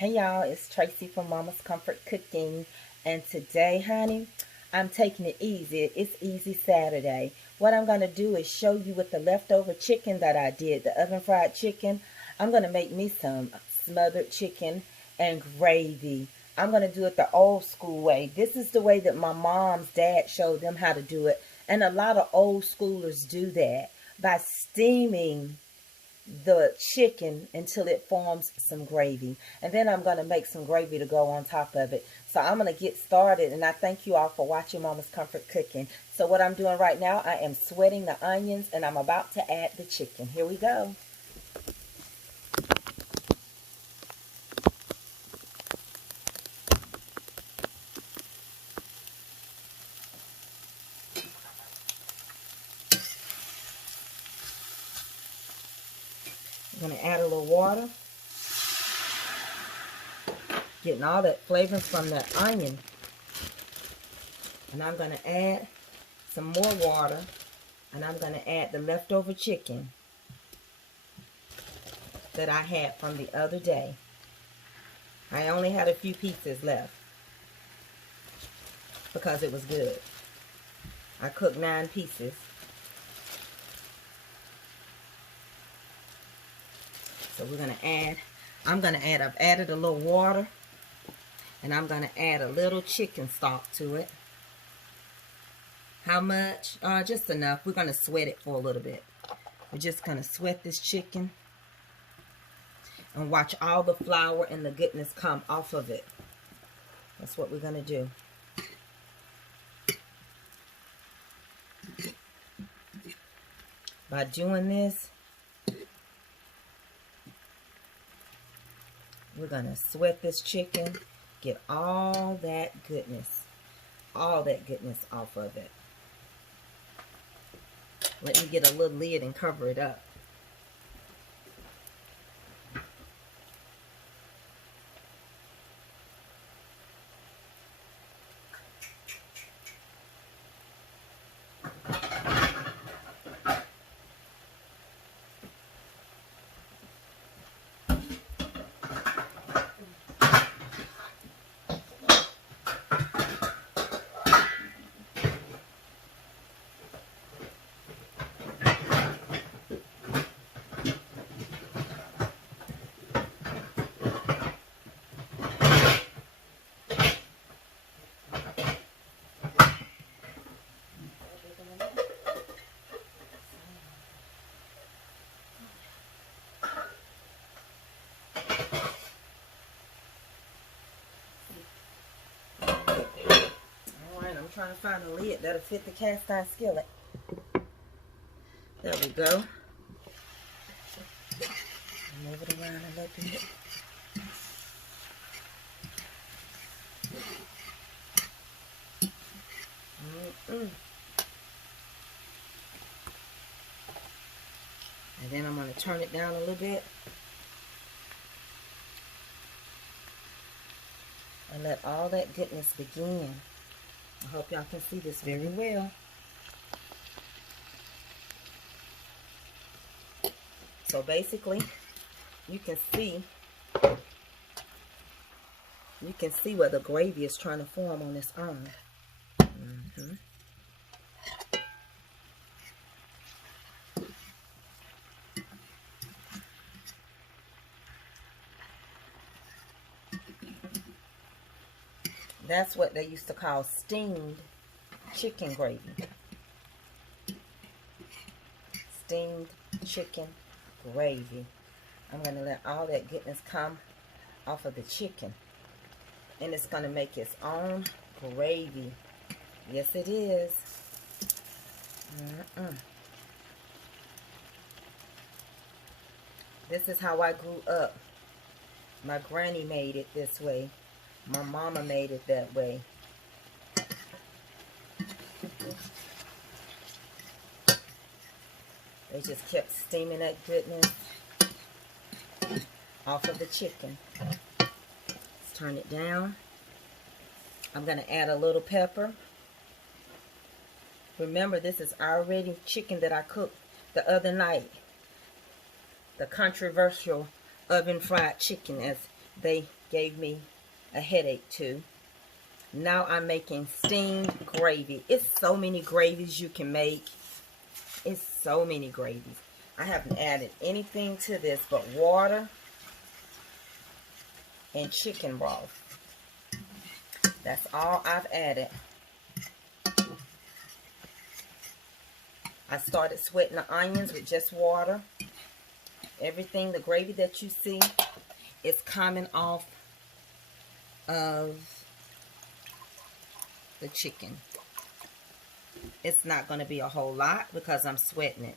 Hey y'all, it's Tracy from Mama's Comfort Cooking, and today, honey, I'm taking it easy. It's Easy Saturday. What I'm going to do is show you with the leftover chicken that I did, the oven fried chicken. I'm going to make me some smothered chicken and gravy. I'm going to do it the old school way. This is the way that my mom's dad showed them how to do it, and a lot of old schoolers do that by steaming the chicken until it forms some gravy, and then I'm going to make some gravy to go on top of it. So I'm going to get started, and I thank you all for watching Mama's Comfort Cooking. So what I'm doing right now, I am sweating the onions, and I'm about to add the chicken. Here we go. I'm going to add a little water, getting all that flavor from that onion. And I'm going to add some more water, and I'm going to add the leftover chicken that I had from the other day. I only had a few pieces left because it was good. I cooked 9 pieces. So we're going to add, I've added a little water, and I'm going to add a little chicken stock to it. How much? Just enough. We're going to sweat it for a little bit. We're just going to sweat this chicken and watch all the flour and the goodness come off of it. That's what we're going to do. By doing this, we're going to sweat this chicken, get all that goodness off of it. Let me get a little lid and cover it up. Trying to find a lid that'll fit the cast iron skillet. There we go. Move it around a little bit. And then I'm going to turn it down a little bit and let all that goodness begin. I hope y'all can see this very well. So basically, you can see where the gravy is trying to form on this iron. That's what they used to call steamed chicken gravy. Steamed chicken gravy. I'm going to let all that goodness come off of the chicken. And it's going to make its own gravy. Yes, it is. This is how I grew up. My granny made it this way. My mama made it that way. They just kept steaming that goodness off of the chicken. Let's turn it down. I'm going to add a little pepper. Remember, this is already chicken that I cooked the other night. The controversial oven fried chicken, as they gave me a headache too. Now I'm making steamed gravy. It's so many gravies you can make. It's so many gravies. I haven't added anything to this but water and chicken broth. That's all I've added. I started sweating the onions with just water. Everything, the gravy that you see, is coming off of the chicken. It's not going to be a whole lot because I'm sweating it.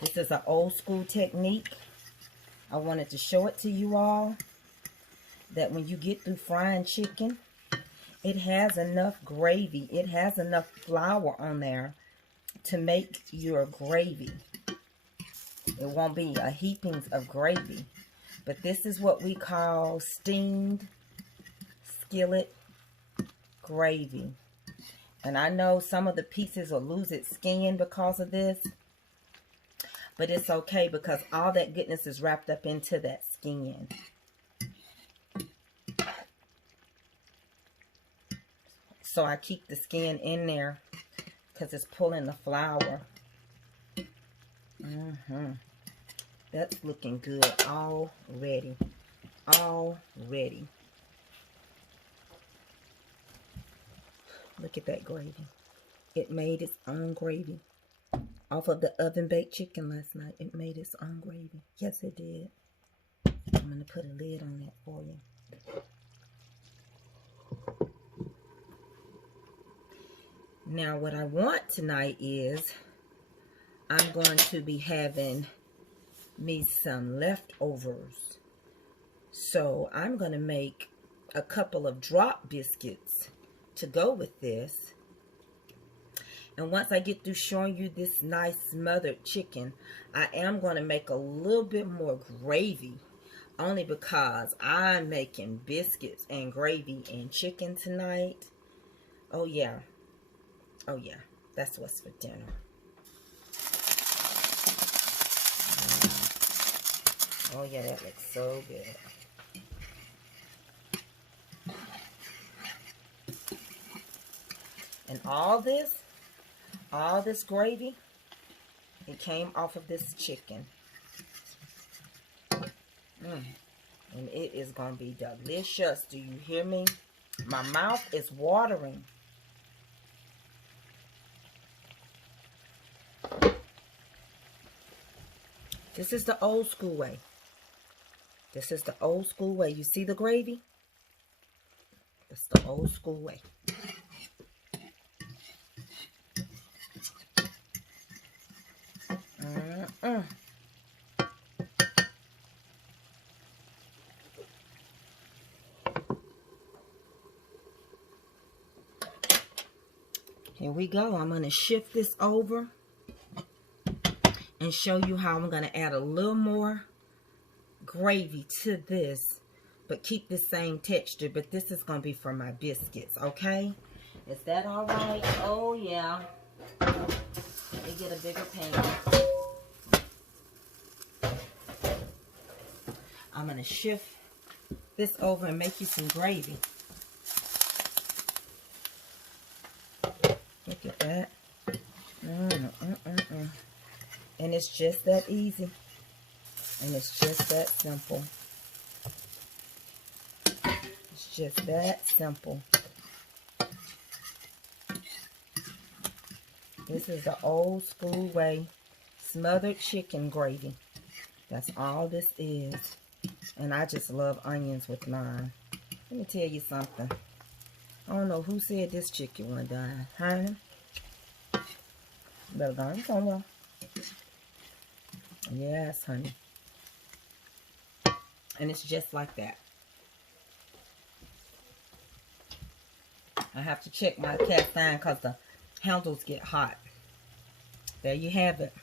This is an old school technique. I wanted to show it to you all, that when you get through frying chicken, it has enough gravy, it has enough flour on there to make your gravy. It won't be a heaping of gravy, but this is what we call steamed skillet gravy. And I know some of the pieces will lose its skin because of this, but it's okay because all that goodness is wrapped up into that skin. So I keep the skin in there because it's pulling the flour. That's looking good already. Already. Look at that gravy. It made its own gravy. Off of the oven baked chicken last night, it made its own gravy. Yes, it did. I'm going to put a lid on that for you. Now, what I want tonight is I'm going to be having me some leftovers. So I'm going to make a couple of drop biscuits to go with this. And once I get through showing you this nice smothered chicken, I am going to make a little bit more gravy. Only because I'm making biscuits and gravy and chicken tonight. Oh yeah. Oh yeah. That's what's for dinner. Oh yeah, that looks so good. And all this gravy, it came off of this chicken. And it is going to be delicious. Do you hear me? My mouth is watering. This is the old school way. This is the old school way. You see the gravy? It's the old school way. Here we go. I'm going to shift this over and show you how I'm going to add a little more gravy to this, but keep the same texture. But this is going to be for my biscuits, okay? Is that all right? Oh, yeah. Let me get a bigger pan. I'm going to shift this over and make you some gravy. Look at that. And it's just that easy. And it's just that simple. It's just that simple. This is the old school way smothered chicken gravy. That's all this is. And I just love onions with mine. Let me tell you something. I don't know who said this chicken wouldn't die. Honey, better go on somewhere. Yes, honey. And it's just like that. I have to check my cast iron because the handles get hot. There you have it.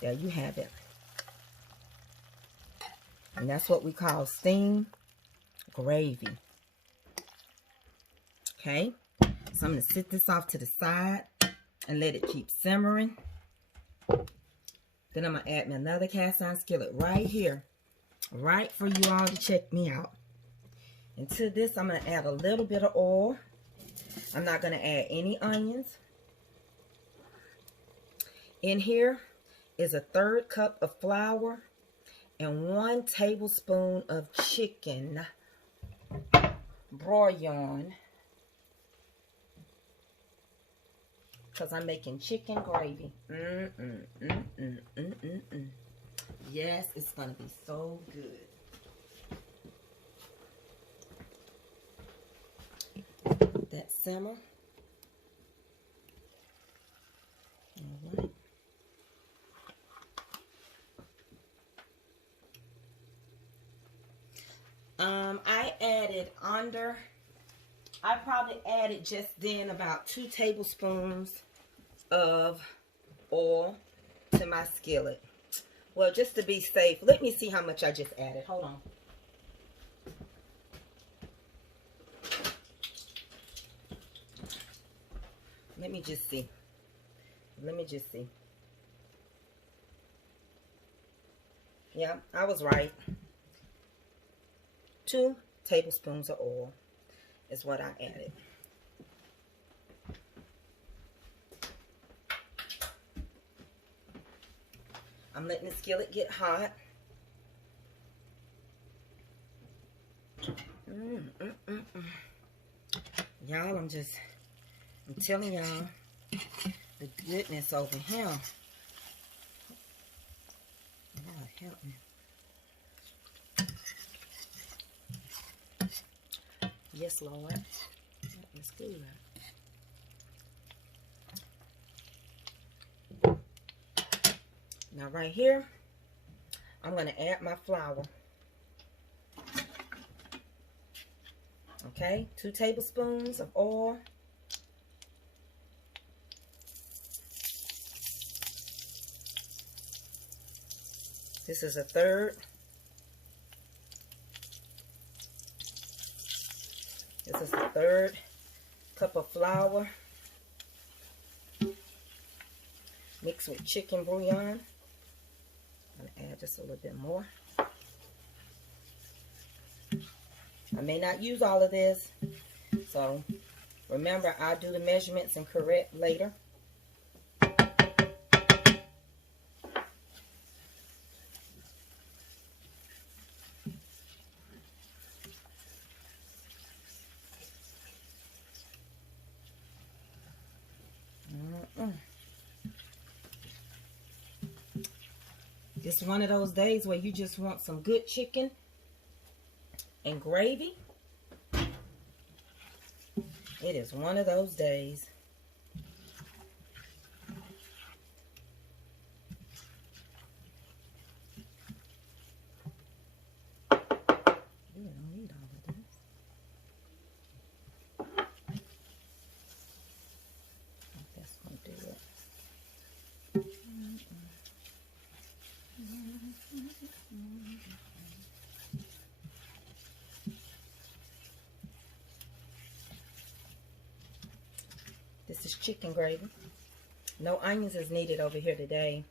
There you have it. And that's what we call steamed gravy. Okay? So I'm going to sit this off to the side and let it keep simmering. Then I'm going to add me another cast iron skillet right here, right for you all to check me out. And to this, I'm going to add a little bit of oil. I'm not going to add any onions. In here is a 1/3 cup of flour and 1 tablespoon of chicken bouillon, because I'm making chicken gravy. Yes, it's going to be so good. That simmer. All right. I probably added just then about 2 tablespoons of oil to my skillet. Well, just to be safe, let me see how much I just added. Hold on. Let me just see. Yeah, I was right. 2 tablespoons of oil is what I added. I'm letting the skillet get hot. Y'all, I'm telling y'all the goodness over here. Lord help me. Yes, Lord. That is good. Now right here, I'm going to add my flour. Okay, 2 tablespoons of oil. This is a 1/3. This is a 1/3 cup of flour mixed with chicken bouillon. I'm going to add just a little bit more. I may not use all of this, so remember, I'll do the measurements and correct later. It's one of those days where you just want some good chicken and gravy. It is one of those days. I don't need all of this. I think that's going to do it. This is chicken gravy. No onions is needed over here today.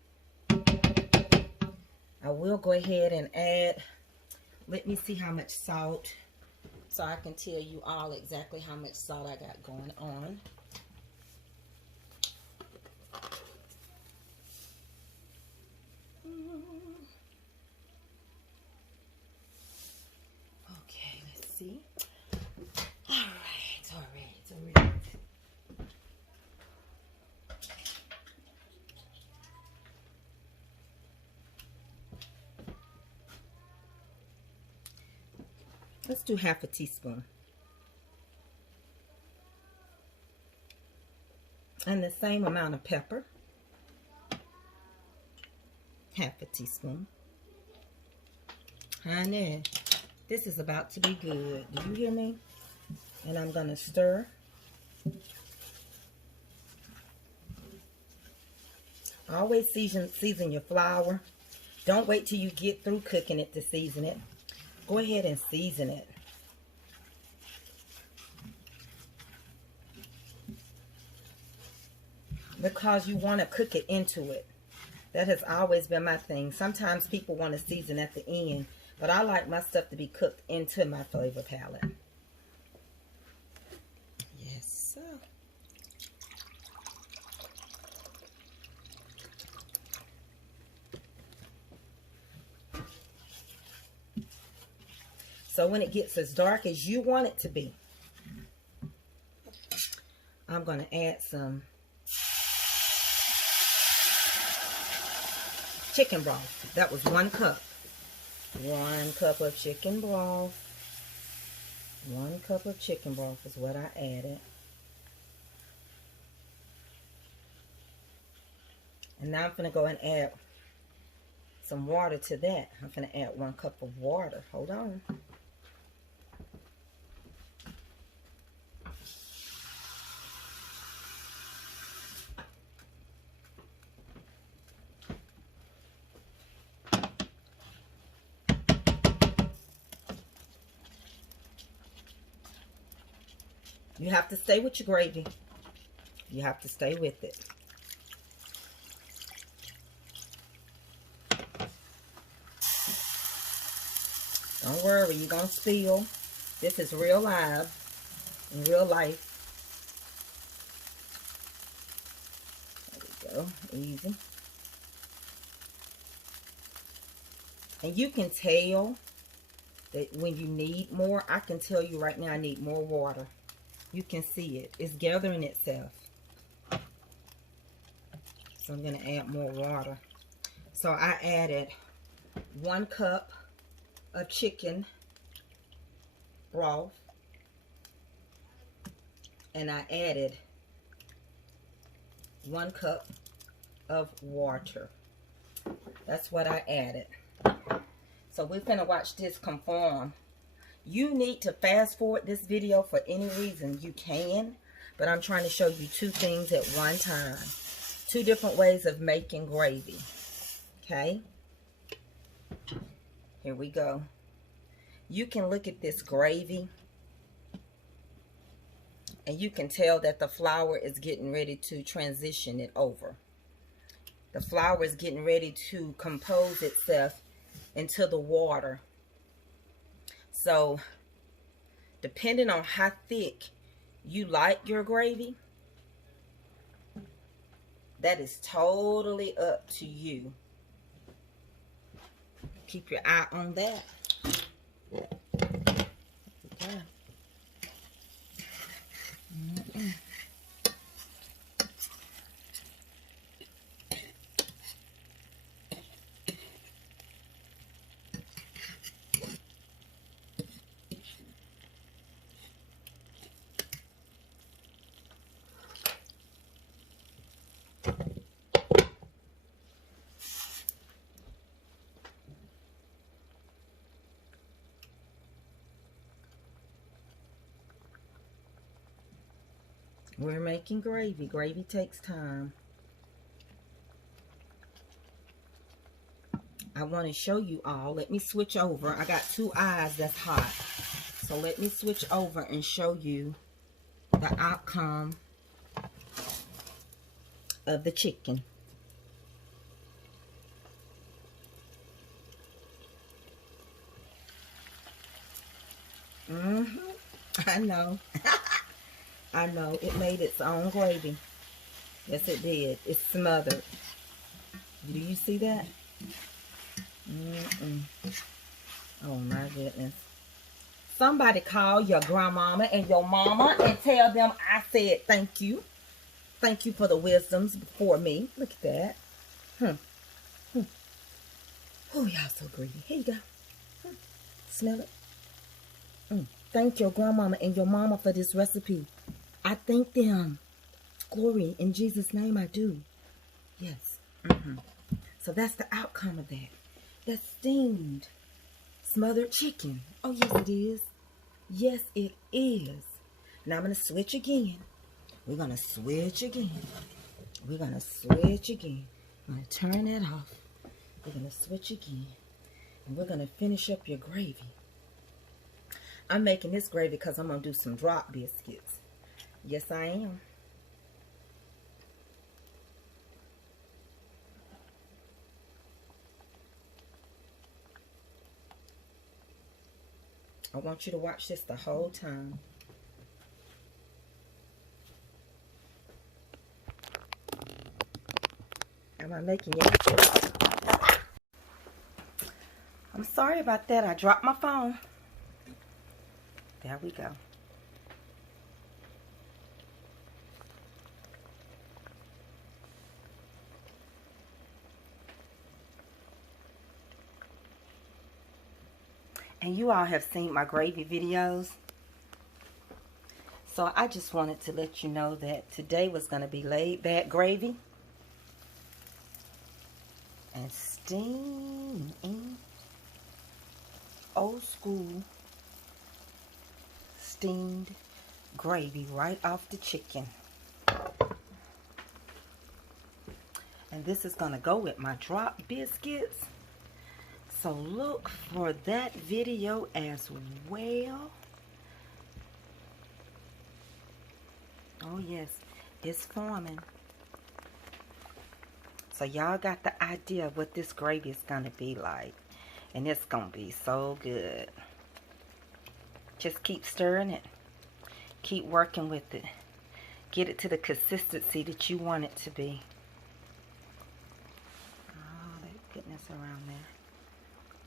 I will go ahead and add, let me see how much salt, so I can tell you all exactly how much salt I got going on. Okay, let's see. All right. Let's do 1/2 teaspoon. And the same amount of pepper. 1/2 teaspoon. Honey, this is about to be good. Do you hear me? And I'm going to stir. Always season your flour. Don't wait till you get through cooking it to season it. Go ahead and season it. because you want to cook it into it. That has always been my thing. Sometimes people want to season at the end, but I like my stuff to be cooked into my flavor palette. Yes, sir. So when it gets as dark as you want it to be, I'm going to add some chicken broth. That was 1 cup. 1 cup of chicken broth. 1 cup of chicken broth is what I added. And now I'm going to go and add some water to that. I'm going to add 1 cup of water. Hold on. You have to stay with your gravy. You have to stay with it. Don't worry, you're going to spill. This is real live, in real life. There we go, easy. And you can tell that when you need more. I can tell you right now I need more water. You can see it. It's gathering itself. So I'm going to add more water. So I added 1 cup of chicken broth. And I added 1 cup of water. That's what I added. So we're going to watch this conform. You need to fast forward this video for any reason. You can, but I'm trying to show you 2 things at one time. 2 different ways of making gravy. Okay? Here we go. You can look at this gravy and you can tell that the flour is getting ready to transition it over. The flour is getting ready to compose itself into the water. So, depending on how thick you like your gravy, that is totally up to you. Keep your eye on that. Okay. We're making gravy. Gravy takes time. I want to show you all. Let me switch over. I got 2 eyes that's hot. So let me switch over and show you the outcome of the chicken. I know. I know. It made its own gravy. Yes, it did. It's smothered. Do you see that? Oh, my goodness. Somebody call your grandmama and your mama and tell them I said thank you. Thank you for the wisdoms before me. Look at that. Oh, y'all so greedy. Here you go. Smell it. Thank your grandmama and your mama for this recipe. I thank them. Glory, in Jesus' name I do. Yes. So that's the outcome of that. That's steamed, smothered chicken. Oh, yes, it is. Yes, it is. Now I'm going to switch again. We're going to switch again. We're going to switch again. I'm going to turn that off. We're going to switch again. And we're going to finish up your gravy. I'm making this gravy because I'm going to do some drop biscuits. Yes, I am. I want you to watch this the whole time. Am I making you? I'm sorry about that. I dropped my phone. There we go. And you all have seen my gravy videos. So I just wanted to let you know that today was going to be laid back gravy. And steaming. Old school steamed gravy right off the chicken. And this is going to go with my drop biscuits. So look for that video as well. Oh yes, it's forming. So y'all got the idea of what this gravy is going to be like. And it's going to be so good. Just keep stirring it. Keep working with it. Get it to the consistency that you want it to be. Oh, that goodness around there.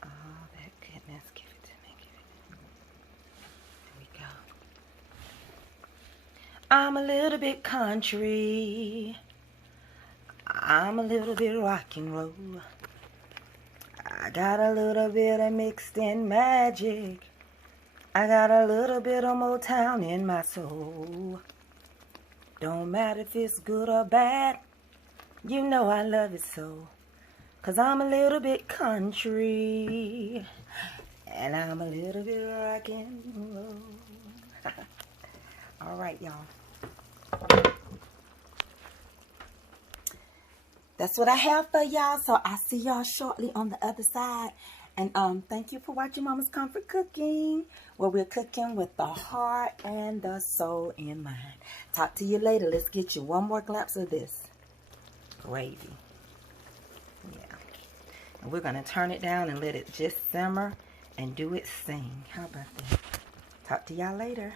Oh, that goodness. Give it to me. Give it. There we go. I'm a little bit country. I'm a little bit rock and roll. I got a little bit of mixed in magic. I got a little bit of Motown in my soul. Don't matter if it's good or bad. You know I love it so. 'Cause I'm a little bit country. And I'm a little bit rock and roll. Alright, y'all. That's what I have for y'all. So I'll see y'all shortly on the other side. And thank you for watching Mama's Comfort Cooking, where we're cooking with the heart and the soul in mind. Talk to you later. Let's get you one more glimpse of this gravy. Yeah. And we're going to turn it down and let it just simmer and do its thing. How about that? Talk to y'all later.